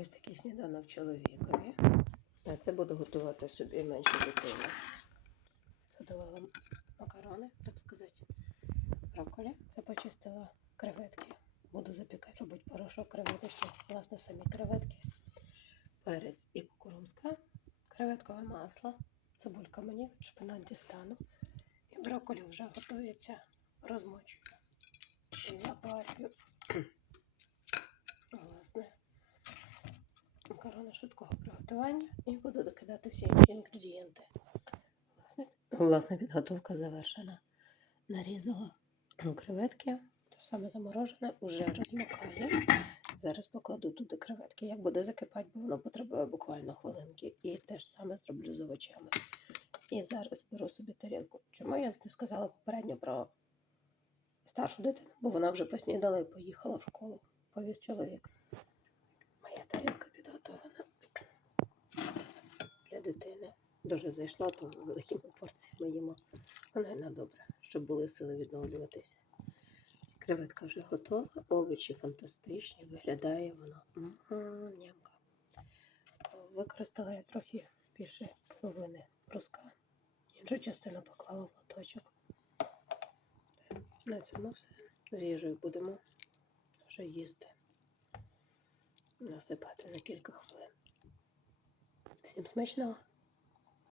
Ось такий сніданок чоловікові. А це буду готувати собі менше дитини. Готувала макарони, так сказати, брокколі. Це почистила креветки. Буду запікати, робити порошок креветочки. Власне, самі креветки, перець і кукурузка, креветкове масло, цибулька мені, шпинат дістану. І брокколі вже готується, розмочую. Запарю. Власне, макарони швидкого приготування і буду докидати всі інші інгредієнти. Власне, власне підготовка завершена. Нарізала креветки, те саме заморожене, уже розмокає. Зараз покладу туди креветки. Як буде закипати, бо воно потребує буквально хвилинки. І те ж саме зроблю з овочами. І зараз беру собі тарілку. Чому я не сказала попередньо про старшу дитину? Бо вона вже поснідала і поїхала в школу. Повіз чоловік. Дитини. Дуже зайшла, тому великими порціями їмо. Вона й на добре, щоб були сили відновлюватися. Креветка вже готова, овочі фантастичні, виглядає воно. М, Нямка. Використала я трохи більше половини бруска. Іншу частину поклала в лоточок. На цьому все. З їжею будемо вже їсти. Насипати за кілька хвилин. Всім смачного!